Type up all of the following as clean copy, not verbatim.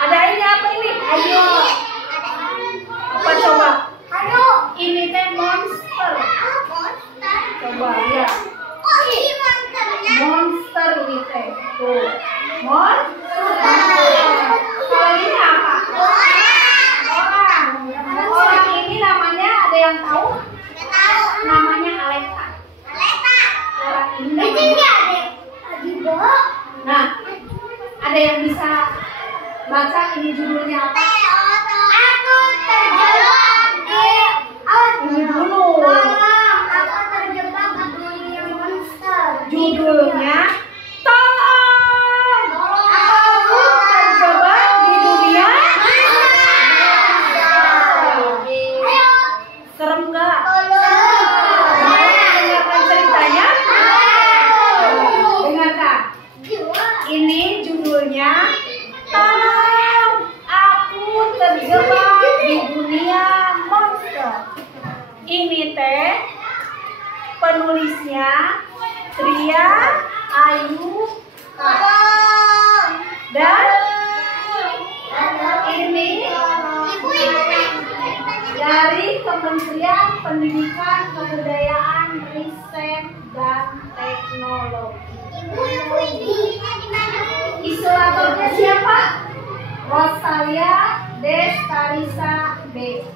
Ada ini apa ini? Ayo. Apa coba? Ini teh monster. Coba ya. Monster ini teh. Tuh. Monster. Kalau ini apa? Orang. Orang ini namanya ada yang tahu? Namanya Aleta. Orang ini namanya. Nah, ada yang bisa baca ini judulnya apa? Aku terjebak di Ini dulu. Aku terjebak di dunia monster. Judulnya Tolong. Aku terjebak di dunia. Serem nggak? Dengarkan ceritanya. Dengarkan. Ini judulnya Tolong. Aku terjebak di dunia monster. Ini teh penulisnya Tria Ayu dan ini dari Kementerian Pendidikan, Kebudayaan, Riset dan Teknologi. Ilustratornya siapa? Rosalia Destarisa B.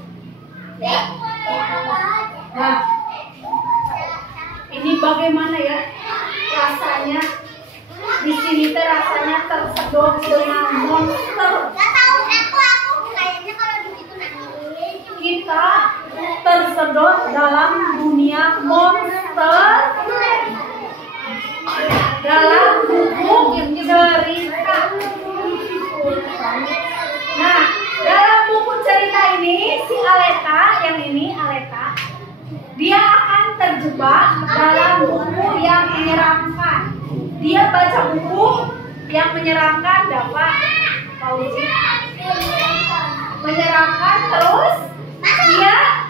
Nah, ini bagaimana ya rasanya? Di sini teh rasanya tersedot dengan monster. Kita tersedot dalam dunia monster. Dalam buku cerita. Nah, dalam buku cerita ini si Aleta, yang ini Aleta, dia akan terjebak dalam buku yang menyeramkan. Dia baca buku yang menyeramkan, dapat Fauzi, menyeramkan, terus dia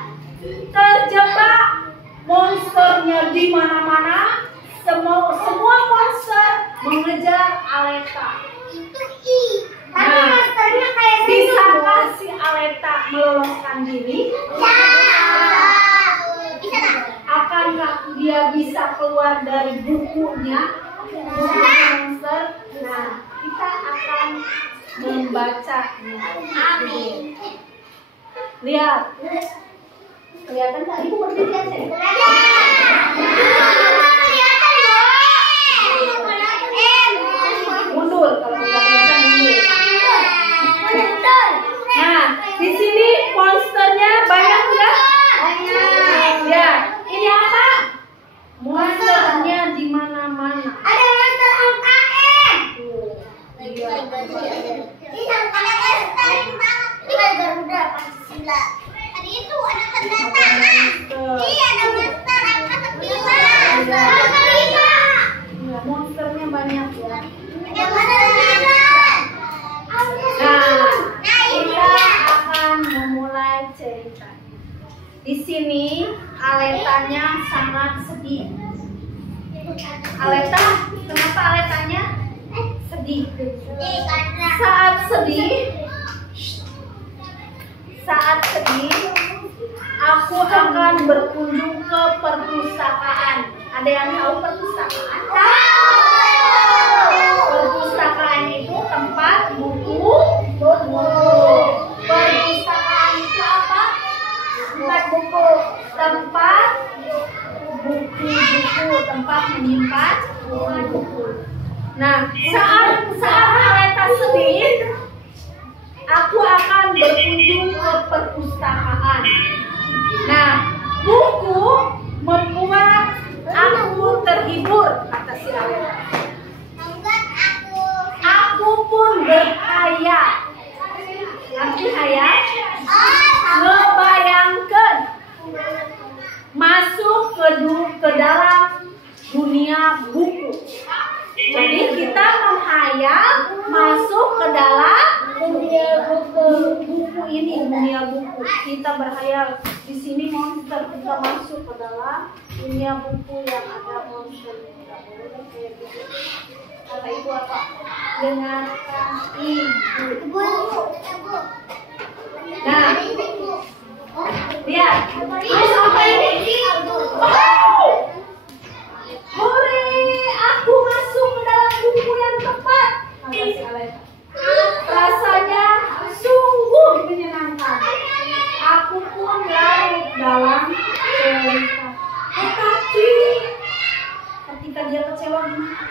terjebak. Monsternya di mana-mana. Semua monster mengejar Aleta. Nah, bisakah si Aleta meloloskan diri? Akankah dia bisa keluar dari bukunya, buku monster? Nah, kita akan membacanya. Lihat, kelihatan nggak? Ibu berdiri aja. Mundur, kalau nggak kelihatan mundur. Nah, di sini monsternya banyak ya? Ya, ini apa? Monsternya di mana-mana. Ada monster UKM. Iya. Ini Garuda Pancasila. Tadi itu ada pendataan. Iya, ada monster angkasa pura. Ya, monsternya banyak ya. Ada monster. Nah, kita akan memulai cerita. Di sini Aletanya sangat sedih. Aleta, kenapa Aletanya sedih? Saat sedih, aku akan berkunjung ke perpustakaan. Ada yang tahu perpustakaan? Perpustakaan itu tempat buku. Perpustakaan itu apa? Tempat buku. Tempat buku-buku, tempat menyimpan buku. Nah, saat Aleta sedih, aku akan berkunjung ke perpustakaan. Nah, buku membuat aku terhibur, kata si Aleta. Aku pun berhayal. Nanti hayal, ngebayangkan masuk ke dalam dunia buku. Jadi kita menghayal masuk ke dalam dunia buku ini, dunia buku. Kita berhayal di sini monster, kita masuk ke dalam dunia buku yang ada monster. Kita boleh kayak gitu. Kata ibu apa? Dengarkan ibu. Nah, lihat. Terus apa ini? Wow! Hore, aku masuk ke dalam buku yang tepat. Rasanya sungguh menyenangkan. Aku pun larut dalam cerita. Tetapi ketika dia kecewa gimana?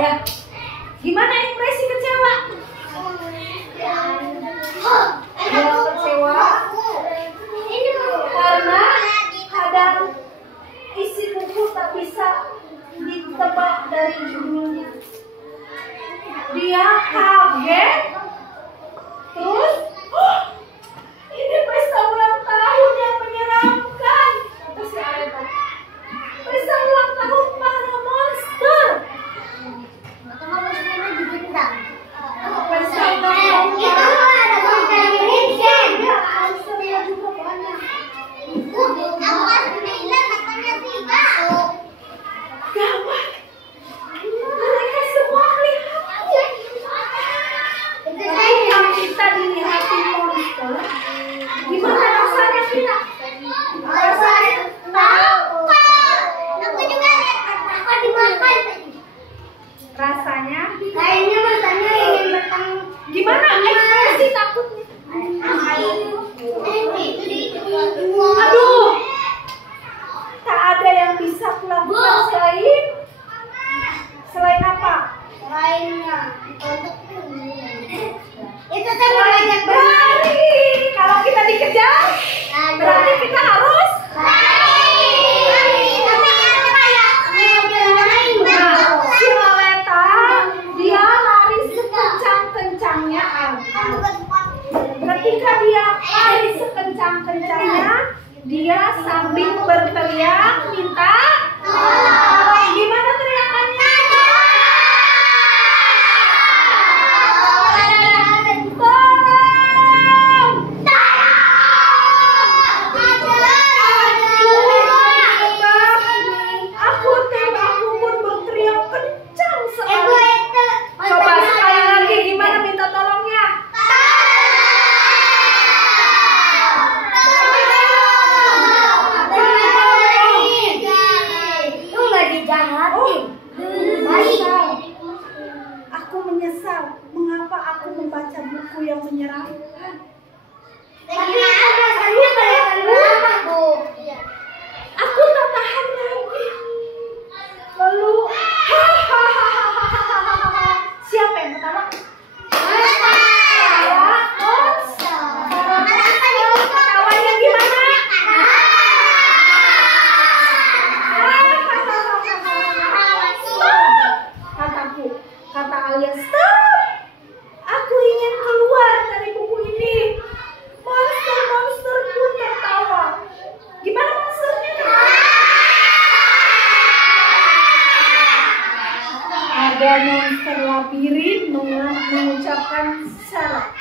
Ya, gimana ekspresi kecewa? Dia kecewa karena kadang isi buku tak bisa ditebak dari judulnya. Dia kaget, terus ini pesta ulang tahun yang menyeramkan, kata si Aleta. Pesta ulang tahun para monster. Pesta ulang tahun itu ada monster juga banyak. Gawat. Mereka semua melihatnya. Kalau kita dilihatin monster, gimana rasanya kita? Rasanya takut. Aku juga takut dimakan. Rasanya Kayaknya matanya ingin bertanggung. gimana ekspresi takutnya? Aduh, tak ada yang bisa kulakukan selain apa? Lainnya untuk itu saya mengajak Berlari. Kalau kita dikejar, berarti kita harus. Nah, si Aleta dia lari sekencang-kencangnya. Ketika dia lari sekencang-kencangnya, dia sambil berteriak minta. Gimana teriakannya? Aku pun berteriak kencang sekali. Coba sekali lagi, gimana minta tolongnya? Aku menyesal mengapa aku membaca buku yang menyeramkan. Aku tak tahan lagi. Lalu, siapa yang pertama? Ketawanya gimana? Kataku, kata Alia, stop! Aku ingin keluar dari buku ini. Monster-monster pun tertawa. Gimana monsternya? Ada monster labirin mengucapkan syarat.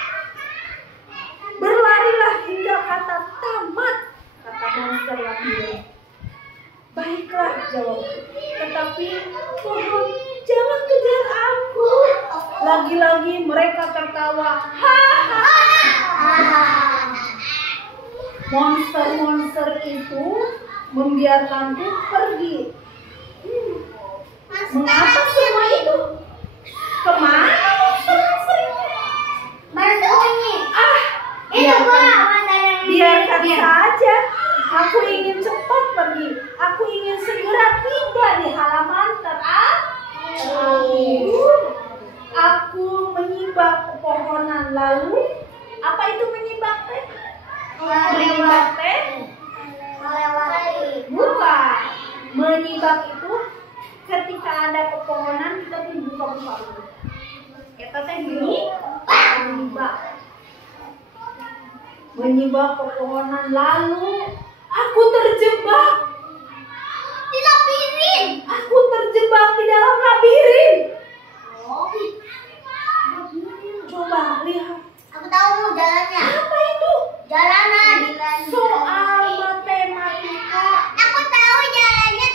Berlarilah hingga kata tamat, kata monster labirin. Baiklah, jawabku. Tetapi pohon, jangan kejar aku. Lagi-lagi mereka tertawa. Monster-monster itu membiarkanku pergi. Mengapa semua itu? Kemana monster-monster itu? Biarkan saja. Aku ingin cepat pergi. Aku ingin segera tiba di halaman terakhir. Aku menyibak pepohonan. Lalu, apa itu menyibak teh? Menyibak teh? Bukan. Menyibak itu ketika ada pepohonan kita tuh buka-buka dulu. Kita teh gini, menyibak. Menyibak pepohonan, lalu aku terjebak di labirin. Aku terjebak di dalam labirin. Coba lihat. Aku tahu jalannya. Apa itu? Jalanan. Soal matematika. Aku tahu jalannya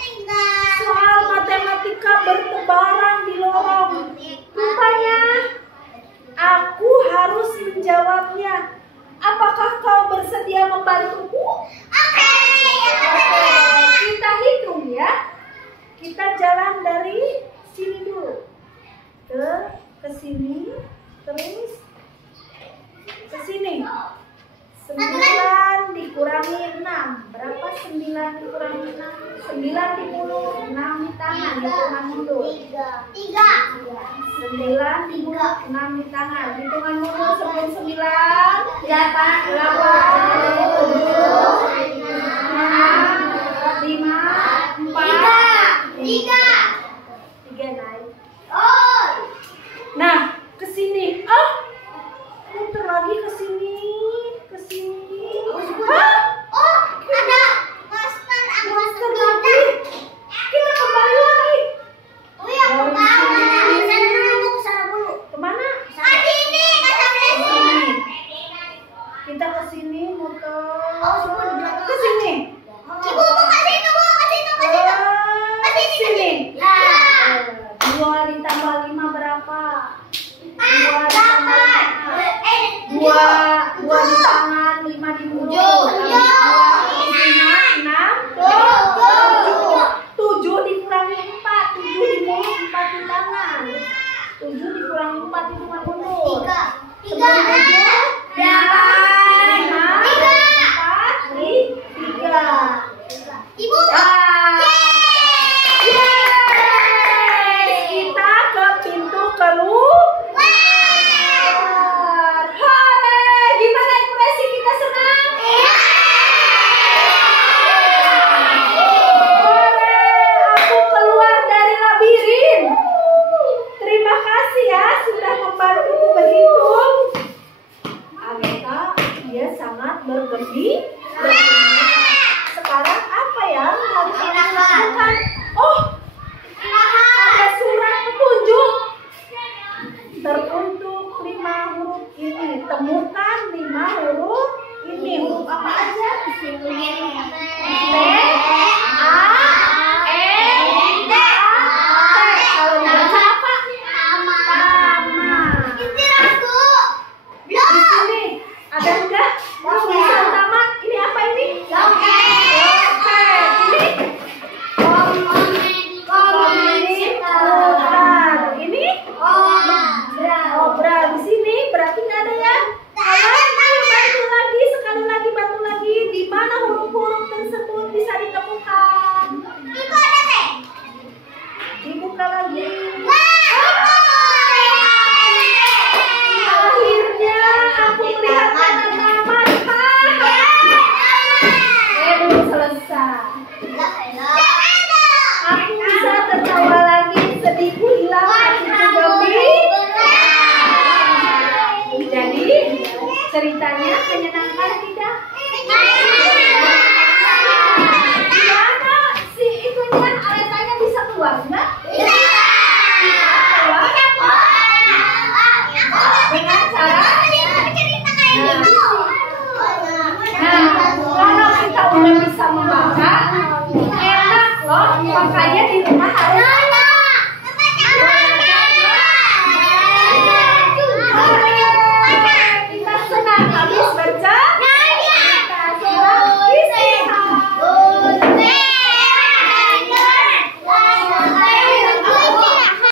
kita jalan dari sini dulu ke sini, terus ke sini. 9 dikurangi 6. Berapa 9 dikurangi 6? 9 dipuluh, 6 di tangan, hitungan mundur. 3. 9 dipuluh, 6 di tangan, hitungan mundur sebelum 9. 8. 8, 7, 6, 5, 4, 3 naik. Oh. Nah, ke sini. Putar lagi ke sini, ke sini. Hah? Oh, ada monster Monster lagi. Kita kembali lagi. Oh ya, kembali. Kesana dulu, kesana dulu. Kemana? Sini, kata Messi. Kita ke sini, muter. Oh, semua di belakang. Ke sini. Ibu mau ke situ, Bu, ke situ, ke situ. Ke sini, ke sini. Ya. 2 ditambah 5 berapa? 2 8. ditambah 5. 2 di tangan, 5 di mulut. 7. 7 dikurangi 4, 7 di mulut, 4 di tangan. 7 dikurangi 4 di tangan mulut. 3. 3. Ibu. Kita ke pintu keluar. Hore, gimana impresi kita senang? Hore, aku keluar dari labirin. Terima kasih ya sudah membantuku berhitung. Agatha, dia sangat bergembira. Sekarang apa ya harus kita lakukan? Oh, ada surat petunjuk. Teruntuk 5 huruf ini. Temukan 5 huruf ini. Huruf apa aja? T, A, E, T. Kalau dibaca apa? Tama. Di sini ada enggak? Tulisan tamat. Ini apa ini? Loket. Ini komunitas. Ini obral. Di sini berarti nggak ada ya? Ayo bantu lagi, sekali lagi bantu lagi. Di mana huruf-huruf tersebut bisa ditemukan? Dibuka lagi. Akhirnya aku melihat kata tamat. Belum selesai. Aku bisa tertawa lagi, sedihku hilang, hatiku gembira. Jadi ceritanya menyenangkan tidak? Gimana si itunya Aletanya bisa keluar enggak? Keluar? Dengan cara? Nah, kalau kita udah bisa membaca, enak loh, makanya di